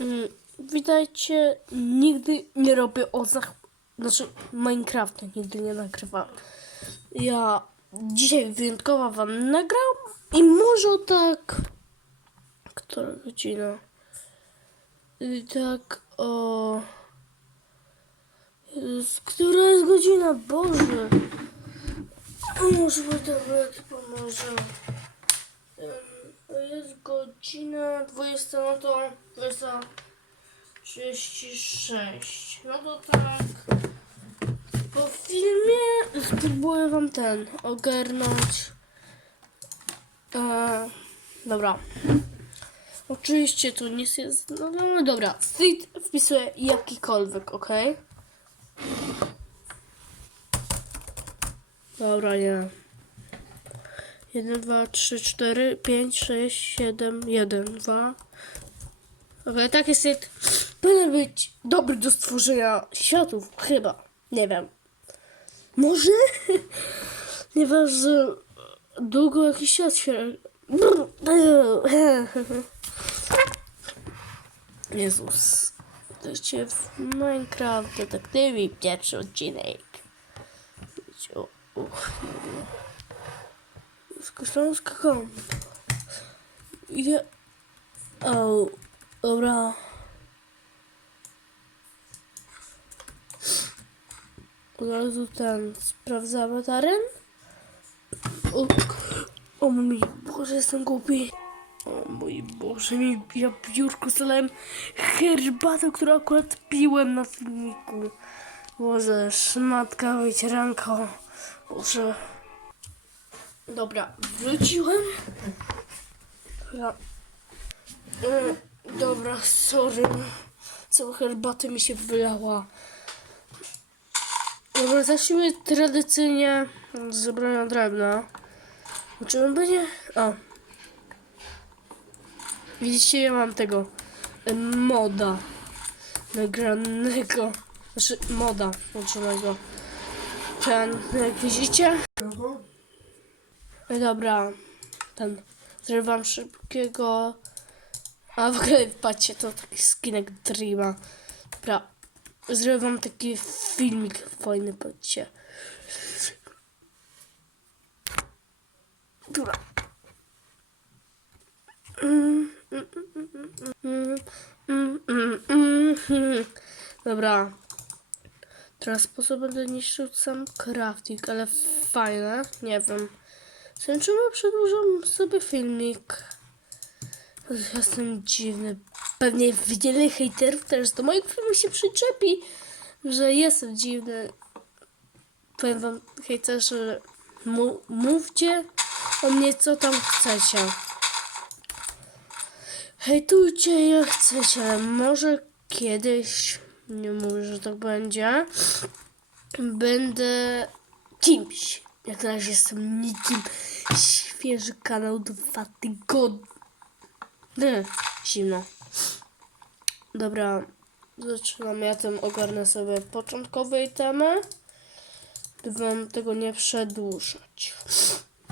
Mm, Witajcie, nigdy nie robię o zach... Znaczy, Minecrafta nigdy nie nagrywam. Ja dzisiaj wyjątkowo wam nagram i może tak... Która godzina? I tak o... Która jest godzina? Boże! Może tablet pomoże. Godzina 20, no to 20, 36. No to tak. Po filmie spróbuję wam ten ogarnąć. E, dobra. Oczywiście to nie jest. No, no, no dobra. Street wpisuję jakikolwiek, ok? Dobra, nie. 1, 2, 3, 4, 5, 6, 7, 1, 2. Okej, tak jest. jak- Powinien być dobry do stworzenia światów. Chyba. Nie wiem. Może? Nieważne. Długo jakiś świat się. Jezus. Jesteście w Minecraft Detektywi, pierwszy odcinek. Wiecie, o- Uch, Skakał. Idę. O, dobra. Od razu ten sprawdzamy teren. O, o mój Boże, jestem głupi. O mój Boże, mi ja biurko zalałem herbatę, którą akurat piłem na filmiku. Boże, szmatka, wycieranko. Boże. Dobra, wróciłem. Dobra. Mm, Dobra, sorry. Cała herbata mi się wylała. Dobra, zacznijmy tradycyjnie z zebrania drewna. Czy on będzie... O. Widzicie, ja mam tego e, moda nagranego. Znaczy moda włączonego. Ten, jak widzicie, dobra, ten zrywam szybkiego. A w ogóle patrzcie, to taki skinek Dreama. Dobra, zrywam taki filmik fajny, patrzcie. Dobra. Dobra. Teraz sposób będę niszczył sam crafting, ale fajne, nie wiem. Czemu przedłużam sobie filmik? Jestem dziwny. Pewnie wiele hejterów też do moich filmów się przyczepi, że jestem dziwny. Powiem wam hejterzy, mówcie o mnie co tam chcecie. Hejtujcie jak chcecie, ale może kiedyś, nie mówię, że tak będzie, będę kimś. Jak na razie jestem nikim. Świeży kanał dwa tygodnie. Nie, zimno. Dobra, zaczynam. Ja tym ogarnę sobie początkowe temy, by tego nie przedłużać.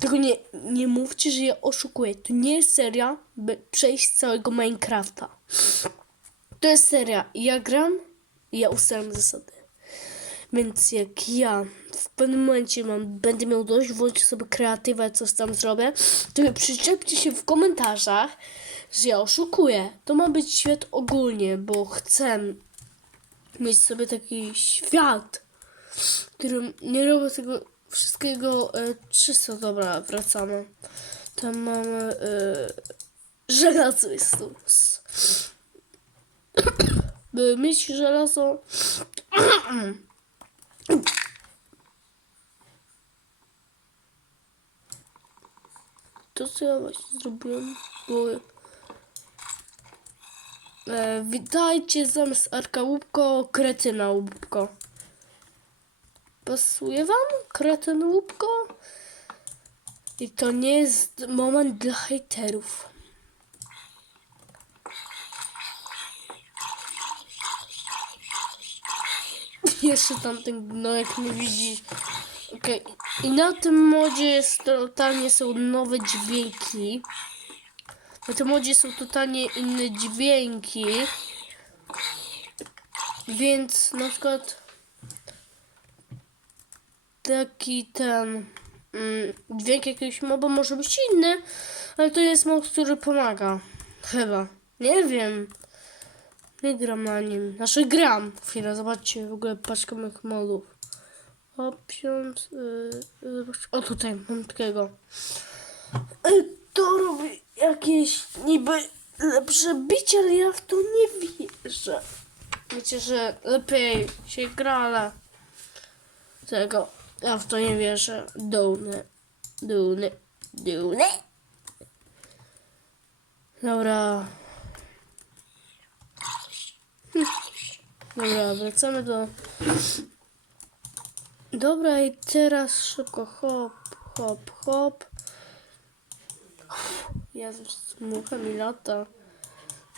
Tego nie, nie mówcie, że ja oszukuję. To nie jest seria, by przejść całego Minecrafta. To jest seria. Ja gram i ja ustalam zasady. Więc jak ja w pewnym momencie mam, będę miał dość, włączę sobie kreatywę, coś tam zrobię, to przyczepcie się w komentarzach, że ja oszukuję. To ma być świat ogólnie, bo chcę mieć sobie taki świat, w którym nie robię tego wszystkiego e, czysto. Dobra, wracamy. Tam mamy e, żelazo jest tu. By mieć żelazo To co ja właśnie zrobiłem? E, witajcie zamiast Arka Łupko, Kretyna Łupko. Pasuje wam? Kretyn Łupko? I to nie jest moment dla hejterów. Jeszcze tamten, no jak nie widzi. Okej. I na tym modzie jest totalnie są nowe dźwięki. W tym modzie są totalnie inne dźwięki. Więc na przykład taki ten mm, dźwięk jakiegoś moba może być inny, ale to jest mod, który pomaga. Chyba. Nie wiem. Nie gram na nim. Znaczy gram. Chwila, zobaczcie w ogóle paczkę moich modów. Options. Yy, o tutaj mam takiego. Yy, to robi jakieś niby lepsze bicie, ale ja w to nie wierzę. Wiecie, że lepiej się gra, ale tego ja w to nie wierzę. Dumny, dumny, dumny. Dobra. Dobra, wracamy do... Dobra, i teraz szybko hop, hop, hop. Jezus, mucha mi lata.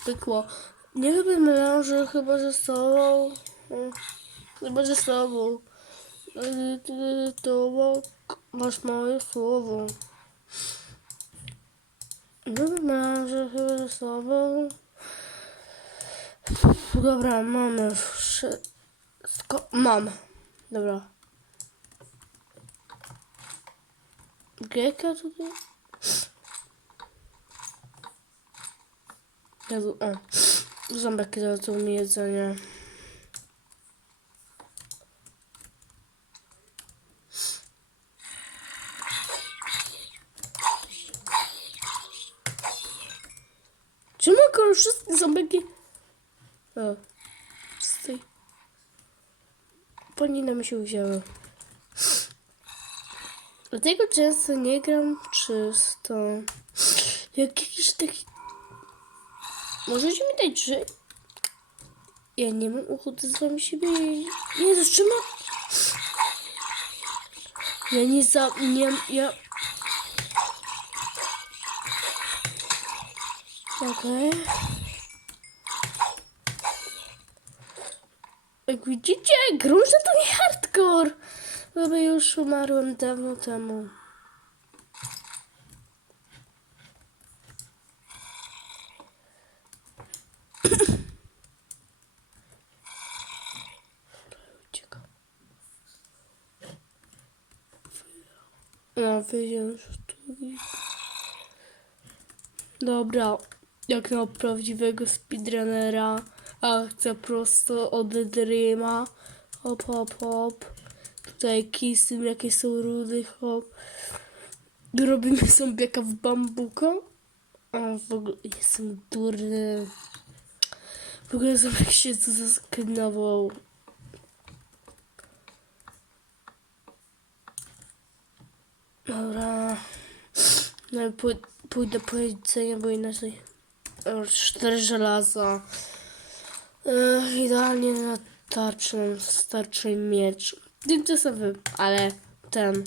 Pykło. Nie lubię melanży chyba ze sobą. Chyba ze sobą. To masz moje słowo. Lubię melanży chyba ze sobą. Dobra, mamy wszystko. Mam. Dobra. Geka tutaj? Jezu, o. Ząbek załatwił mi jedzenie. Czemu akurat wszystkie ząbeki... O, z tej... Panina się wzięły. Dlatego często nie gram czysto. Jak jakiś taki... Możecie mi dać trzy? Ja nie mam ochoty z wami siebie... Jezus, czemu... Ja nie za... Nie... Ja... Okej. Jak widzicie, grunge to nie hardcore. Chyba już umarłem dawno temu. No, wyjdziemy z studii. Dobra, jak na prawdziwego speedrunnera, a chcę prosto od Dreama. Hop, hop, hop. Tutaj kisy, jakie są rudy, hop. Robimy zombiaka w bambuko. A w ogóle jestem durny. W ogóle zombie się tu zaskinował. Dobra. No i pój- pójdę po jedzenie, bo inaczej... Cztery żelaza. Ech, idealnie na tarczę starczy miecz. Tymczasowy, ale ten.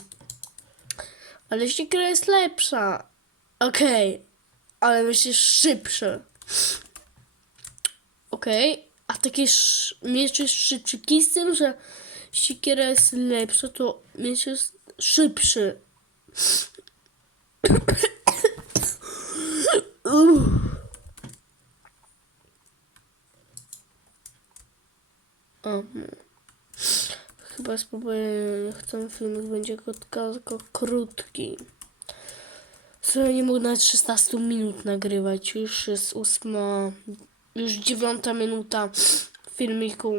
Ale gra jest lepsza. Okej, ale myślę szybszy. Okej, a taki miecz jest szybszy. Kij z tym, że siekiera jest lepsza, to miecz jest szybszy. No. Chyba spróbuję, niech ten filmik będzie tylko krótki. Sobie nie mogę nawet 16 minut nagrywać. Już jest ósma, już dziewiąta minuta filmiku.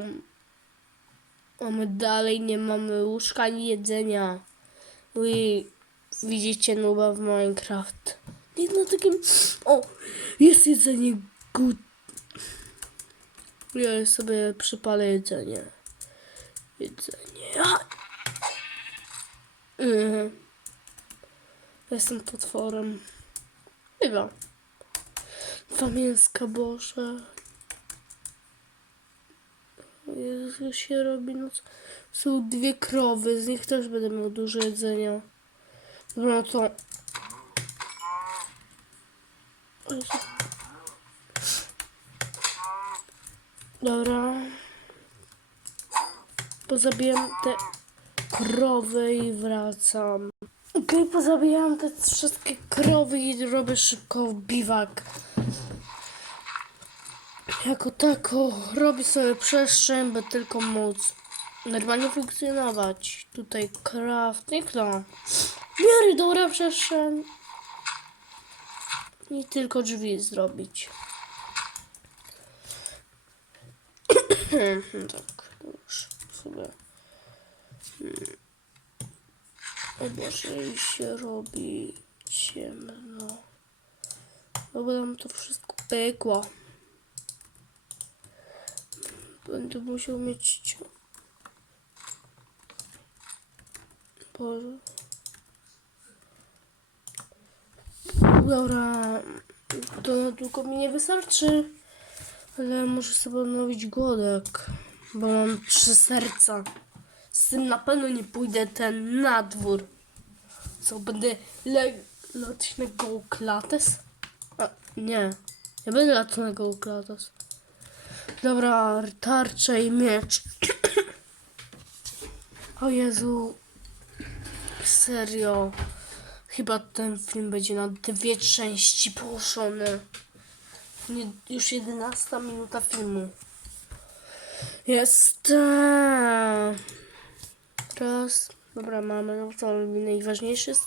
A my dalej nie mamy łóżka ani jedzenia. I widzicie nuba w Minecraft. Nie na takim... O! Jest jedzenie good. Ja sobie przypalę jedzenie. Jedzenie. A! Mhm. Jestem potworem. Chyba. Dwa mięska, Boże. Jezu, się robi noc. Są dwie krowy, z nich też będę miał dużo jedzenia. Dobra, no to... Dobra. Pozabijam te krowy i wracam. Okej, pozabijałam te wszystkie krowy i robię szybko biwak. Jako tako robię sobie przestrzeń, by tylko móc normalnie funkcjonować. Tutaj crafting, no. Biorę dobra przestrzeń. I tylko drzwi zrobić. tak, już sobie. O Boże, się robi ciemno. No bo nam to wszystko pykło. Będę musiał mieć... Boże. Dobra, to długo mi nie wystarczy, ale muszę sobie odnowić głodek, bo mam trzy serca. Z tym na pewno nie pójdę ten na dwór. Co, będę le- latać na Gołklates? A, nie. Nie będę latał na Gołklates. Dobra, tarcza i miecz. o Jezu. Serio. Chyba ten film będzie na dwie części położony. Już 11 minuta filmu. Jest. Teraz. Dobra, mamy. No to najważniejsze jest.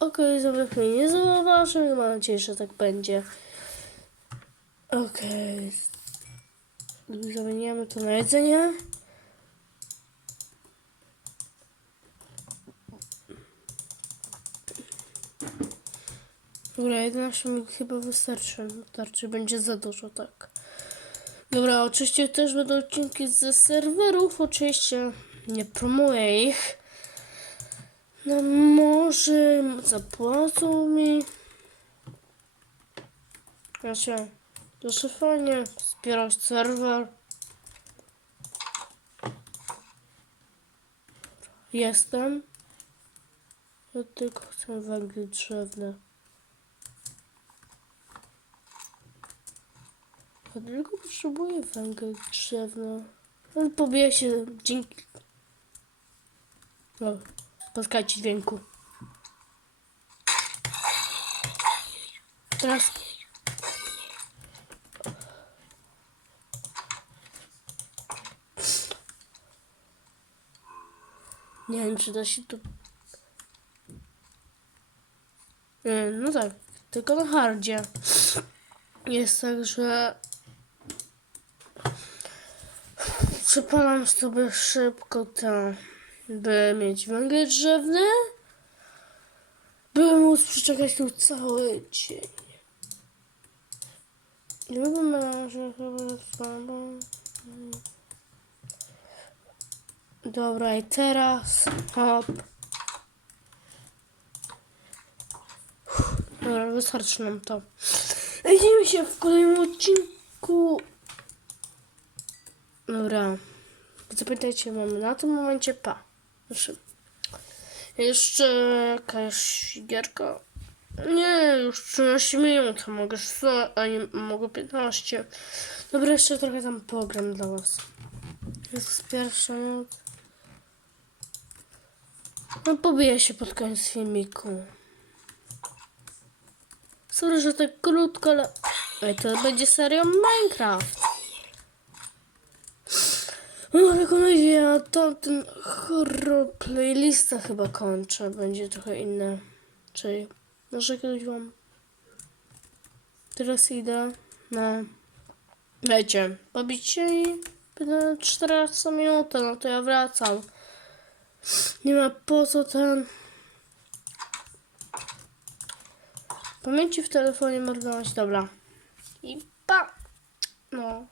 Okej, okay, mnie nie zauważył. Mam nadzieję, że tak będzie. Okej. Okay. Zamieniamy to na jedzenie. Dobra, 11 minut chyba wystarczy. Wystarczy, będzie za dużo, tak. Dobra, oczywiście też będą odcinki ze serwerów. Oczywiście nie promuję ich. No może zapłacą mi. Wiecie, to fajnie wspierać serwer. Jestem. Ja tylko chcę węgiel drzewny. Tylko potrzebuję węgiel drzewny. On pobije się dzięki... No, posłuchajcie dźwięku. Teraz... Nie wiem, czy da się tu... Nie, no tak, tylko na hardzie. Jest tak, że Przepalam sobie szybko to, by mieć węgiel drzewny, by móc przeczekać tu cały dzień. Nie wiem, że chyba. Dobra, i teraz hop. Dobra, wystarczy nam to. Widzimy się w kolejnym odcinku. Dobra. Zapytajcie, mamy na tym momencie pa. Proszę. Jeszcze jakaś gierka. Nie, już 13 minut, mogę 100, a nie mogę 15. Dobra, jeszcze trochę tam program dla was. Jest pierwsza minut. No pobiję się pod koniec filmiku. Sorry, że tak krótko, ale... Ej, to będzie serio Minecraft. No tylko no ja tamten horror playlista chyba kończę. Będzie trochę inne. Czyli może kiedyś wam. Teraz idę na. Wiecie, pobić się i na 14 minut, no to ja wracam. Nie ma po co ten. Pamięci w telefonie marnować, dobra. I pa! No.